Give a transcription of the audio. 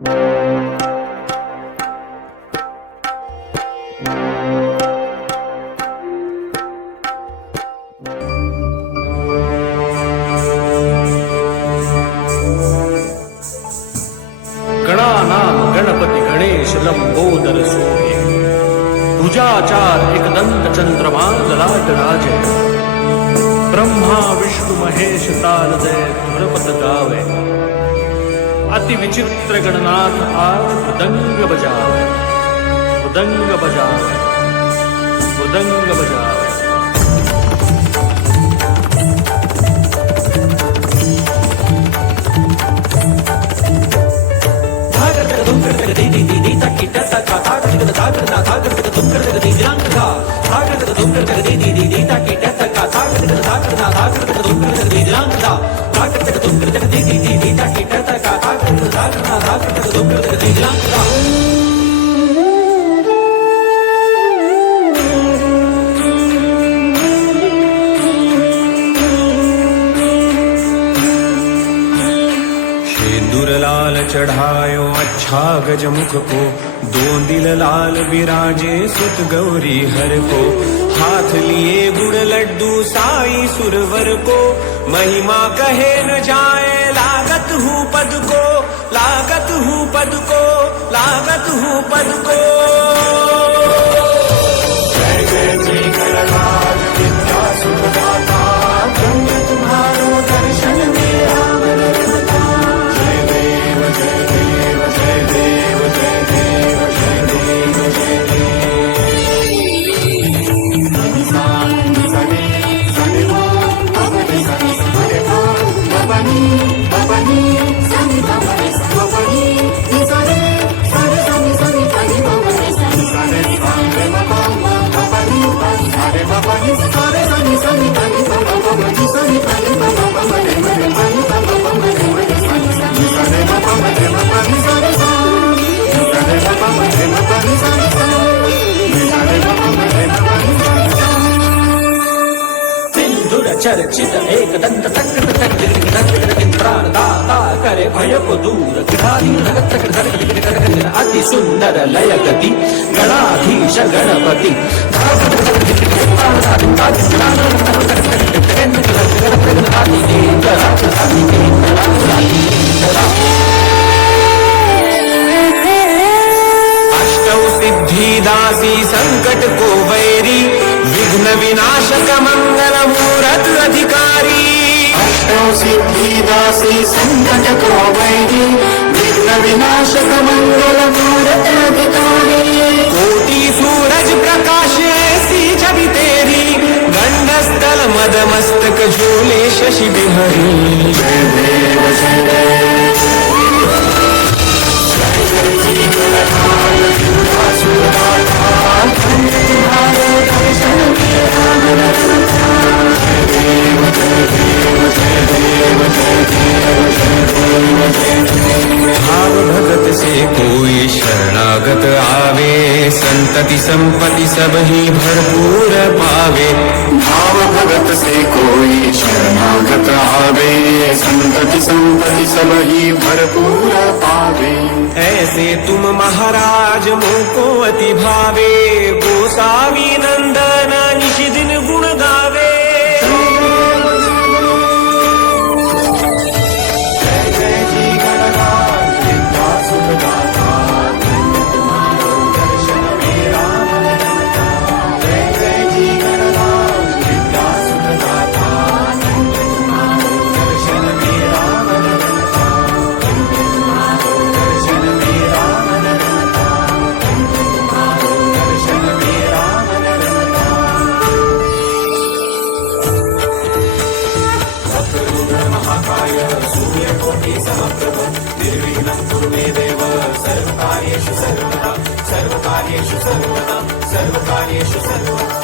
गणानाम गणपती गणेश लंबोदर सोहे भुजाचार एकदंत चंद्रमा ललाट राजे ब्रह्मा विष्णु महेश तालदय धुरपत गावे अति विचित्र गणनाथ आज मृदंग बजावे मृदंग बजावे मृदंग बजावे लाल चढ़ायो अच्छा गजमुख को, दो दिल लाल विराजे सुत गौरी हर को। हाथ लिए गुड़ लड्डू साई सुरवर को, महिमा कहे न जाए लागत हूँ पद को, लागत हूँ पद को, लागत हूँ पद को। जय जय जय गणराज विद्या सुखदाता, धन्य तुम्हारो दर्शन मेरा मन रमता। जय देव जय देव जय देव जय देव जय देव जय देव। चर्चित एक दंत प्राणदाता करे भय को दूर अति सुंदर लय गति गणाधीश गणपति अष्टौ सिद्धिदासी संकट को वैरी, विघ्न विनाशक मंगल मूरत अधिकारी। अष्टौ सिद्धिदासी संकट को वैरी, विघ्न विनाशक मंगल मूरत अधिकारी। कोटि सूरज प्रकाश ऐसी छवि तेरी, गंडस्थल मद मस्तक झूले शशि बिहरी। जय देव जय देव भाव भगत से कोई शरणागत आवे, संतति संपत्ति सब ही भरपूर पावे। भाव भगत से कोई शरणागत आवे, संतति संपत्ति सब ही भरपूर पावे। ऐसे तुम महाराज मोको अति भावे, गोसावी नंदन निश दिन गुण गावे। जय जय जी गणराज विद्या सुखदाता, धन्य तुम्हारो दर्शन मेरा मन रमता। जय जय जी गणराज विद्या सुखदाता, धन्य तुम्हारो दर्शन मेरा मन रमता। धन्य तुम्हारो दर्शन मेरा मन रमता। धन्य तुम्हारो दर्शन मेरा मन रमता। वक्रतुंड महाकाय सूर्यकोटि समप्रभ, निर्विघ्नं कुरु मे देव सर्वकार्येषु सर्वदा, सर्वकार्येषु सर्वदा, सर्वकार्येषु सर्वदा।